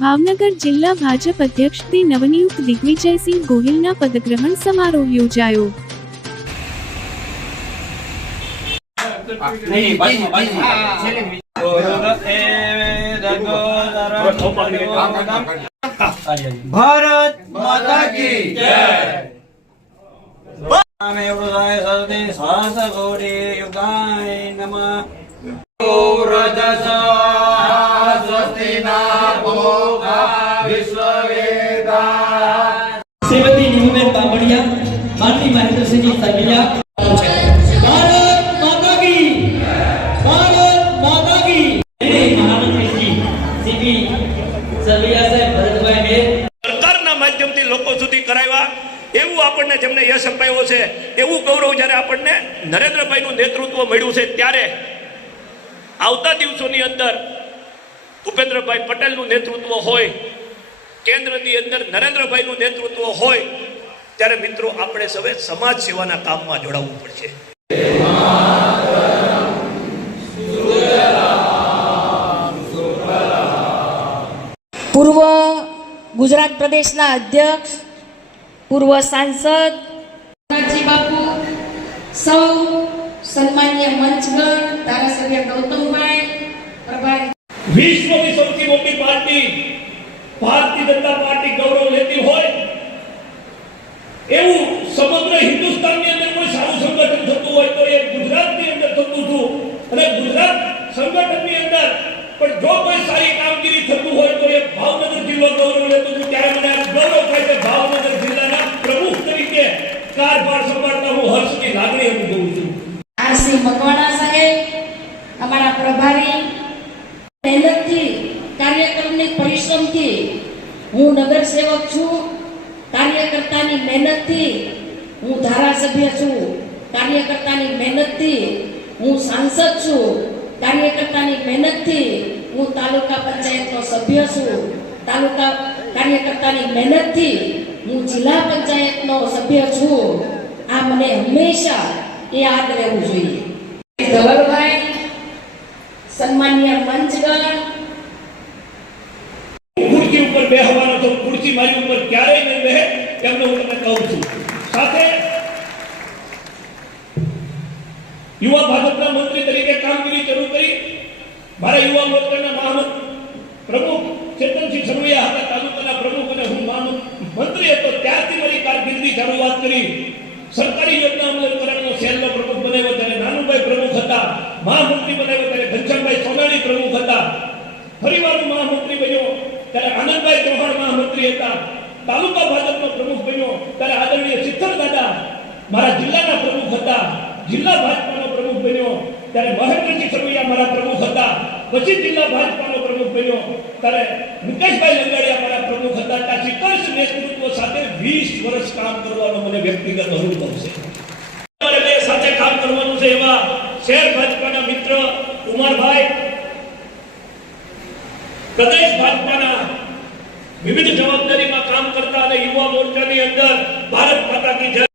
ભાવનગર જિલ્લા ભાજપ અધ્યક્ષ શ્રી નવનિયુક્ત દિગ્વિજયસિંહ ગોહિલના પદગ્રહણ સમારોહ યોજાયો। भारत माता की जय। श्रीमती नीमूबेन बांबड़िया, माननीय महेंद्र सिंह जी सरबिया। भारत माता की, भारत माता की। महामंत्री जी सीपी सरबिया साहेब भरतभाई मेर सरकारना माध्यमथी लोको सुधी कराव्या એવું આપણને જેમને યશ અપાયો છે એવું ગૌરવ જ્યારે આપણને નરેન્દ્રભાઈનું નેતૃત્વ મળ્યું છે ત્યારે આવતા દિવસોની અંદર ભૂપેન્દ્રભાઈ પટેલનું નેતૃત્વ હોય, કેન્દ્રની અંદર નરેન્દ્રભાઈનું નેતૃત્વ હોય ત્યારે મિત્રો આપણે સૌએ સમાજ સેવાના કામમાં જોડાવવું પડશે। પૂર્વ ગુજરાત પ્રદેશના અધ્યક્ષ, પૂર્વ સાંસદ નાથજી બાપુ, સૌ સન્માનીય મંચગણ, ધારાસભ્ય ગૌતમભાઈ પ્રભારી, વિશ્વની સૌથી મોટી પાર્ટી ભારતીય જનતા પાર્ટી ગૌરવ લેતી હોય એવું સમગ્ર હિન્દુસ્તાનની અંદર કોઈ સારું સંગઠન થતું હોય તો એ ગુજરાતની અંદર થતું હતું અને ગુજરાત સંગઠનની અંદર પણ જો કોઈ સારી કામગીરી થતું હોય તો એ ભાવનગર જિલ્લો ગૌરવ લેતો હતું। ત્યારે મને આ ગૌરવ થાય કે ભાવનગર જિલ્લાના પ્રમુખ તરીકે કારભાર સંભાળતા હું હર્ષની લાગણી અનુભવું છું। આરસી મકવાણા સાહેબ અમારા પ્રભારી, મહેનતથી કાર્યકરની પરિશ્રમથી હું નગર સેવક છું, કાર્યકર્તાની મહેનતથી હું ધારાસભ્ય છું, કાર્યકર્તાની મહેનતથી હું સાંસદ છું, કાર્યકર્તાની મહેનતથી હું તાલુકા પંચાયતનો સભ્ય છું, તાલુકા કાર્યકર્તાની મહેનતથી હું જિલ્લા પંચાયતનો સભ્ય છું। આ મને હંમેશા યાદ રહેવું જોઈએ। ધવલભાઈ, સન્માનીય મંચગણ, ખુરશી ઉપર બેહવાનો તો ખુરશી મારી ઉપર ક્યારેય નહીં બેહે એમને હું તમને કહું છું। સાથે યુવા ભાજપના મંત્રી તરીકે કામગીરી શરૂ કરી મારા યુવા મોરચાના પ્રમુખ ચેતનસિંહ સરવૈયા હતા તાલુકાના પ્રમુખ અને હું મંત્રી હતો ત્યારથી મારી કારકિર્દી શરૂઆત કરી। સરકારી યોજના અમલીકરણનો સેલનો પ્રમુખ બનાવ્યો ત્યારે નાનુભાઈ પ્રમુખ હતા, મહામંત્રી બનાવ્યો ત્યારે ઘનશ્યામભાઈ સોનાણી પ્રમુખ હતા, ફરીવાર મહામંત્રી બન્યો ત્યારે આનંદભાઈ ચૌહાણ મહામંત્રી હતા, તાલુકા ભાજપનો પ્રમુખ બન્યો ત્યારે આદરણીય સિદ્ધર દાદા મારા જિલ્લાના પ્રમુખ હતા, જિલ્લા ભાજપાનો પ્રમુખ બન્યો ત્યારે મહેન્દ્રસિંહ સરવૈયા મારા પ્રમુખ હતા, પછી જિલ્લા ભાજપાનો પ્રમુખ બન્યો ત્યારે મુકેશભાઈ લંગાડિયા મારા પ્રમુખ હતા। ત્યાં શિખર નેતૃત્વ સાથે 20 વર્ષ કામ કરવાનો મને વ્યક્તિગત અનુભવ છે। અમારે બે સાથે કામ કરવાનું છે એવા શહેર ભાજપાના મિત્ર કુમારભાઈ, પ્રદેશ ભાજપાના વિવિધ જવાબદારીમાં કામ કરતા અને યુવા મોરચાની અંદર ભારત માતા કી જય